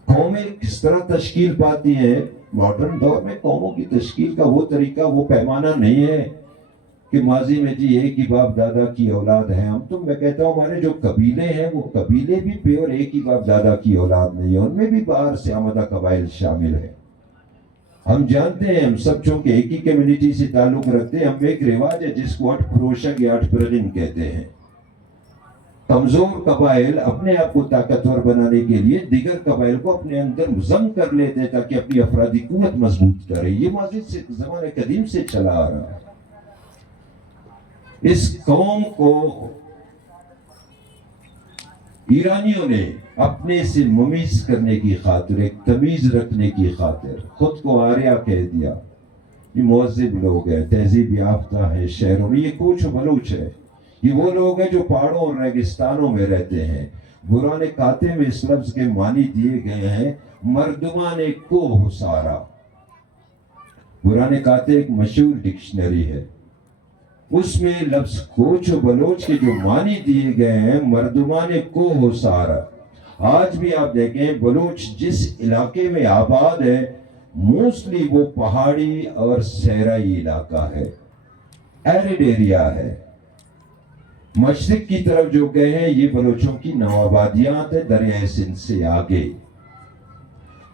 قومیں کس طرح تشکیل پاتی ہیں؟ ماڈرن دور میں قوموں کی تشکیل کا وہ طریقہ, وہ پیمانہ نہیں ہے کہ ماضی میں جی ایک ہی باپ دادا کی اولاد ہے. ہم تو, میں کہتا ہوں ہمارے جو قبیلے ہیں وہ قبیلے بھی پیور ایک ہی باپ دادا کی اولاد نہیں ہے, ان میں بھی باہر سے آمدہ قبائل شامل ہیں. ہم جانتے ہیں, ہم سب چونکہ ایک ہی کمیونٹی سے تعلق رکھتے ہیں. ہم ایک رواج ہے جس کو اٹھ فروشک یا اٹھ برغن کہتے ہیں. کمزور قبائل اپنے آپ کو طاقتور بنانے کے لیے دیگر قبائل کو اپنے اندر ضم کر لیتے ہیں تاکہ اپنی افرادی قوت مضبوط کرے. یہ ماضی سے, زمانے قدیم سے چلا آ رہا ہے. اس قوم کو ایرانیوں نے اپنے سے ممیز کرنے کی خاطر, ایک تمیز رکھنے کی خاطر خود کو آریہ کہہ دیا. یہ مہذب لوگ ہیں, تہذیب یافتہ ہیں شہروں میں. یہ کوچ و بلوچ ہے, یہ وہ لوگ ہیں جو پہاڑوں اور ریگستانوں میں رہتے ہیں. قرآن کاتے میں اس لفظ کے معنی دیے گئے ہیں مردمان کو حسارا. قرآن کاتے ایک مشہور ڈکشنری ہے, اس میں لفظ کوچ و بلوچ کے جو معنی دیے گئے ہیں مردمان کو حسارا. آج بھی آپ دیکھیں بلوچ جس علاقے میں آباد ہے موسٹلی وہ پہاڑی اور صحرائی علاقہ ہے, ایرڈ ایریا ہے. مشرق کی طرف جو گئے ہیں یہ بلوچوں کی نوآبادیات ہے, دریائے سندھ سے آگے.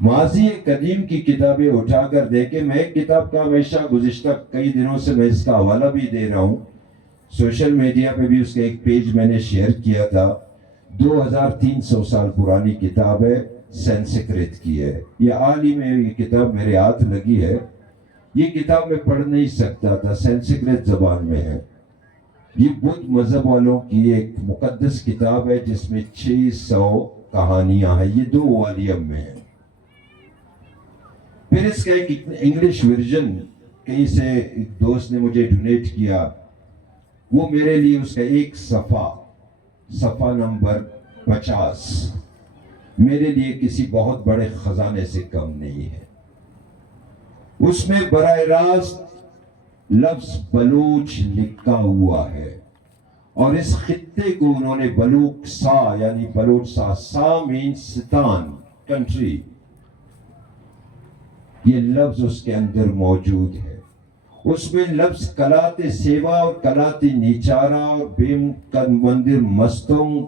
ماضی قدیم کی کتابیں اٹھا کر دیکھیں. میں ایک کتاب کا ہمیشہ گزشتہ کئی دنوں سے میں اس کا حوالہ بھی دے رہا ہوں, سوشل میڈیا پہ بھی اس کا ایک پیج میں نے شیئر کیا تھا. 2300 سال پرانی کتاب ہے, سنسکرت کی ہے. یہ عالی میں یہ کتاب میرے ہاتھ لگی ہے. یہ کتاب میں پڑھ نہیں سکتا تھا, سنسکرت زبان میں ہے. یہ بدھ مذہب والوں کی ایک مقدس کتاب ہے جس میں 600 کہانیاں ہیں. یہ 2 والیوم میں ہے. پھر اس کا ایک انگلش ورژن کہیں سے ایک دوست نے مجھے ڈونیٹ کیا, وہ میرے لیے اس کا ایک صفحہ نمبر 50 میرے لیے کسی بہت بڑے خزانے سے کم نہیں ہے. اس میں براہ راست لفظ بلوچ لکھا ہوا ہے, اور اس خطے کو انہوں نے بلوک سا یعنی بلوچ سا مینس ستان, کنٹری. یہ لفظ اس کے اندر موجود ہے. اس میں لفظ کلات سیوا اور کلات نیچارا اور بیم کا مندر مستنگ,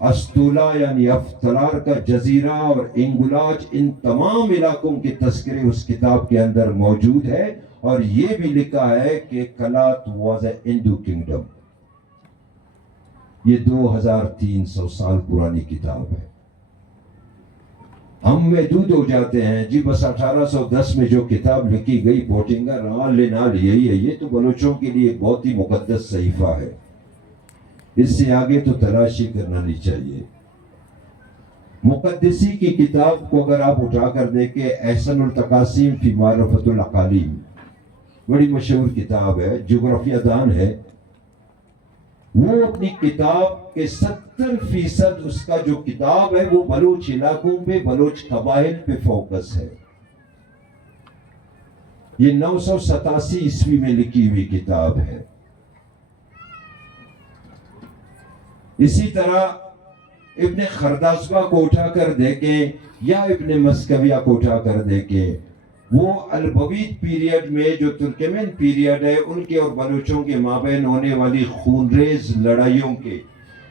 استولا یعنی افطلار کا جزیرہ اور انگلاج, ان تمام علاقوں کے تذکرے اس کتاب کے اندر موجود ہے. اور یہ بھی لکھا ہے کہ Kalat was a Hindu kingdom. یہ 2300 سال پرانی کتاب ہے. ہم محدود ہو جاتے ہیں جی, بس 1810 میں جو کتاب لکھی گئی بوٹنگا رال نال یہی ہے. یہ تو بلوچوں کے لیے ایک بہت ہی مقدس صحیفہ ہے, اس سے آگے تو تلاشی کرنا نہیں چاہیے. مقدسی کی کتاب کو اگر آپ اٹھا کر دیکھیں, احسن التقاسیم فی معرفت الاقالیم, بڑی مشہور کتاب ہے, جغرافیہ دان ہے. وہ اپنی کتاب کے 70% اس کا جو کتاب ہے وہ بلوچ علاقوں پہ, بلوچ قبائل پہ فوکس ہے. یہ 987 عیسوی میں لکھی ہوئی کتاب ہے. اسی طرح ابن خرداسبہ کو اٹھا کر دیکھیں یا ابن مسکویہ کو اٹھا کر دیکھیں, وہ البوید پیریڈ میں جو ترکمین پیریڈ ہے ان کے اور بلوچوں کے مابین ہونے والی خونریز لڑائیوں کے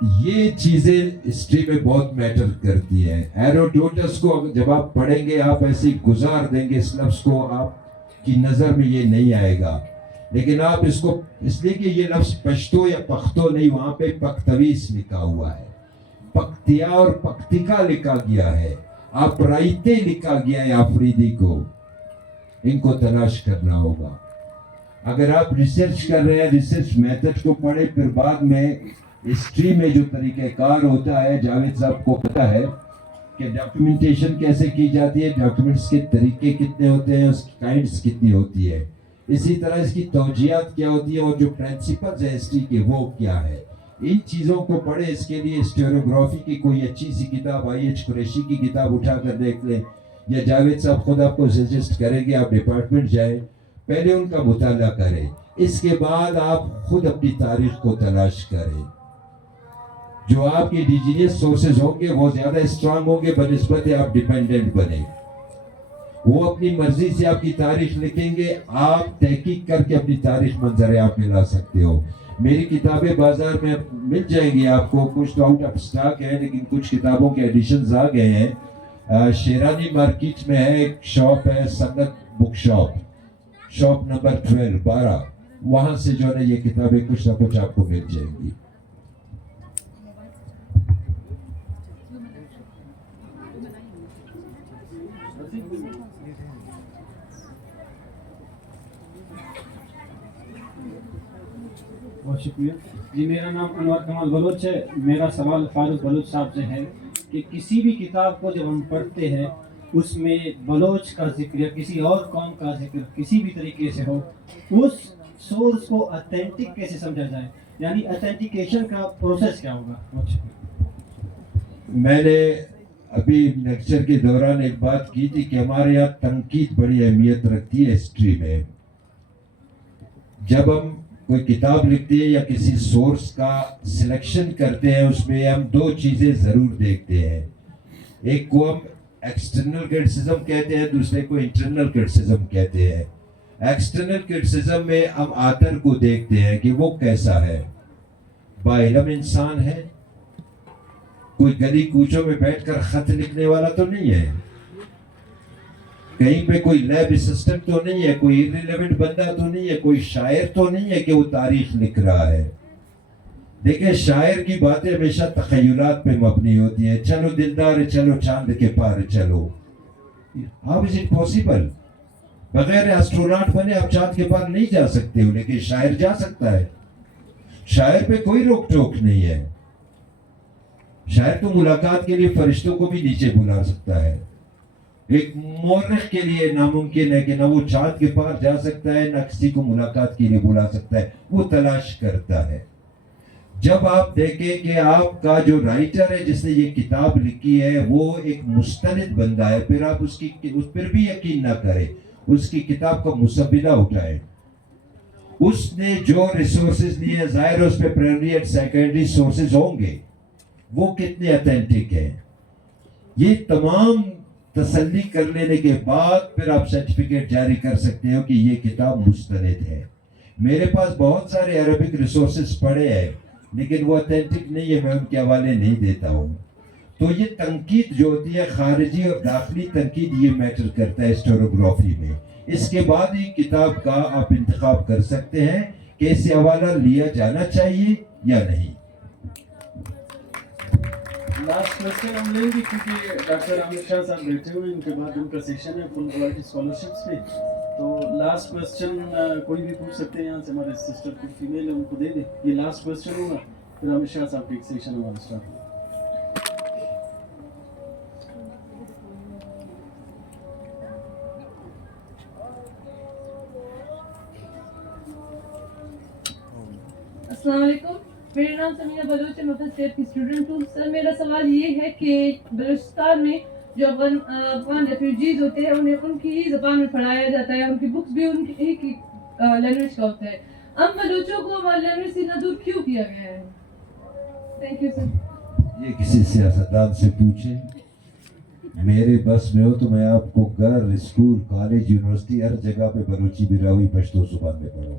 یہ چیزیں ہسٹری میں بہت میٹر کرتی ہیں. ہیروڈوٹس کو جب آپ پڑھیں گے آپ ایسے گزار دیں گے اس لفظ کو, آپ کی نظر میں یہ نہیں آئے گا, لیکن آپ اس کو اس لیے کہ یہ لفظ پشتو یا پختو نہیں, وہاں پہ پختویس لکھا ہوا ہے, پختیا اور پختیکا لکھا گیا ہے, آپ رائتے لکھا گیا ہے آفریدی کو. ان کو تلاش کرنا ہوگا. اگر آپ ریسرچ کر رہے ہیں, ریسرچ میتھڈ کو پڑھیں, پھر بعد میں ہسٹری میں جو طریقہ کار ہوتا ہے, جاوید صاحب کو پتا ہے کہ ڈاکیومنٹیشن کیسے کی جاتی ہے, ڈاکیومنٹس کے طریقے کتنے ہوتے ہیں, اس کی کائنڈس کتنی ہوتی ہے, اسی طرح اس کی توجیہات کیا ہوتی ہے, اور جو پرنسپلز ہیں ہسٹری کے وہ کیا ہے. ان چیزوں کو پڑھیں. اس کے لیے ہسٹوریوگرافی کی کوئی اچھی سی کتاب, آئی ایچ قریشی کی کتاب اٹھا کر دیکھ لیں, یا جاوید صاحب خود آپ کو سجیسٹ کریں گے آپ ڈپارٹمنٹ جائیں, پہلے ان کا مطالعہ کریں, اس کے بعد آپ خود اپنی تاریخ کو تلاش کریں. جو آپ کی انڈیجینس سورسز ہوں گے وہ زیادہ اسٹرانگ ہوں گے بنسبت آپ ڈیپینڈنٹ بنے. وہ اپنی مرضی سے آپ کی تاریخ لکھیں گے, آپ تحقیق کر کے اپنی تاریخ منظر آپ میں لا سکتے ہو. میری کتابیں بازار میں مل جائیں گی آپ کو, کچھ تو آؤٹ آف سٹاک ہے, لیکن کچھ کتابوں کے ایڈیشنز آ گئے ہیں. شیرانی مارکیٹ میں ہے ایک شاپ ہے, سنگت بک شاپ, شاپ نمبر 12, وہاں سے جو ہے یہ کتابیں کچھ نہ کچھ آپ کو مل جائیں گی. بہت شکریہ جی. میرا نام انور کمال بلوچ ہے. میرا سوال فاروق بلوچ صاحب سے ہے کہ کسی بھی کتاب کو جب ہم پڑھتے ہیں اس میں بلوچ کا ذکر یا کسی اور قوم کا ذکر کسی بھی طریقے سے ہو, اس سورس کو اتھینٹک کیسے سمجھا جائے, یعنی اتھینٹیکیشن کا پروسیس کیا ہوگا؟ بہت شکریہ. میں نے ابھی لیکچر کے دوران ایک بات کی تھی کہ ہمارے یہاں تنقید بڑی اہمیت رکھتی ہے ہسٹری میں. جب ہم کوئی کتاب لکھتے ہیں یا کسی سورس کا سلیکشن کرتے ہیں, اس میں ہم دو چیزیں ضرور دیکھتے ہیں. ایک کو ہم ایکسٹرنل کرٹیسزم کہتے ہیں, دوسرے کو انٹرنل کرٹیسزم کہتے ہیں. ایکسٹرنل کرٹیسزم میں ہم آتھر کو دیکھتے ہیں کہ وہ کیسا ہے, باعلم انسان ہے, کوئی گلی کوچوں میں بیٹھ کر خط لکھنے والا تو نہیں ہے, کہیں پہ کوئی لیب اسسٹنٹ تو نہیں ہے, کوئی irrelevant بندہ تو نہیں ہے, کوئی شاعر تو نہیں ہے کہ وہ تاریخ لکھ رہا ہے. دیکھیں شاعر کی باتیں ہمیشہ تخیلات پہ مبنی ہوتی ہیں. چلو دلدار چلو چاند کے پار چلو, how is it possible؟ بغیر ایسٹروناٹ بنے آپ چاند کے پار نہیں جا سکتے ہو, لیکن شاعر جا سکتا ہے. شاعر پہ کوئی روک ٹوک نہیں ہے. شاعر تو ملاقات کے لیے فرشتوں کو بھی نیچے بلا سکتا ہے. ایک مورخ کے لیے ناممکن ہے کہ نہ وہ چاند کے پار جا سکتا ہے, نہ کسی کو ملاقات کے لیے بلا سکتا ہے, وہ تلاش کرتا ہے. جب آپ دیکھیں کہ آپ کا جو رائٹر ہے جس نے یہ کتاب لکھی ہے وہ ایک مستند بندہ ہے, پھر آپ اس پر بھی یقین نہ کریں, اس کی کتاب کا مسودہ اٹھائیں. اس نے جو ریسورسز لیے, ظاہر اس پہ پرائمری اینڈ سیکنڈری سورسز ہوں گے, وہ کتنے اتھینٹک ہیں. یہ تمام تسلی کر لینے کے بعد پھر آپ سرٹیفکیٹ جاری کر سکتے ہو کہ یہ کتاب مستند ہے. میرے پاس بہت سارے عربک ریسورسز پڑے ہیں, لیکن وہ اتھینٹک نہیں ہے, میں ان کے حوالے نہیں دیتا ہوں. تو یہ تنقید جو ہوتی ہے, خارجی اور داخلی تنقید, یہ میٹر کرتا ہے ہسٹوریوگرافی میں. اس کے بعد ہی کتاب کا آپ انتخاب کر سکتے ہیں کہ اسے حوالہ لیا جانا چاہیے یا نہیں. لاسٹ کوشچن ہم لیں گے کیونکہ ڈاکٹر عامر شاہ صاحب بیٹھے ہوئے ہیں, ان کے بعد ان کا سیشن ہے فل کوالٹی اسکالرشپس پہ. تو لاسٹ کوشچن کوئی بھی پوچھ سکتے ہیں یہاں سے, ہمارے سسٹر کو فیمیل ہے ان کو دے دیں. یہ لاسٹ کوشچن ہوگا, پھر عامر شاہ صاحب کا ایک سیشن ہمارا اسٹارٹ ہوگا. السلام علیکم, میرا نام سمیہ بلوچ ہے, میں اسٹیٹ کی اسٹوڈنٹ ہوں. سر میرا سوال یہ ہے کہ بلوچستان میں جو افغان ریفیوجیز ہوتے ہیں انہیں ان کی ہی زبان میں پڑھایا جاتا ہے, ان کی بکس بھی ان کی ہی لینگویج کا ہوتا ہے. اب بلوچوں کو ہماری لینگویج سے نہ دور کیوں کیا گیا ہے؟ Thank you sir. یہ کسی سیاستدان سے پوچھیں, میرے بس میں ہو تو میں آپ کو گھر, اسکول, کالج, یونیورسٹی, ہر جگہ پہ بلوچی, براوی, پشتو زبان میں پڑھاؤں.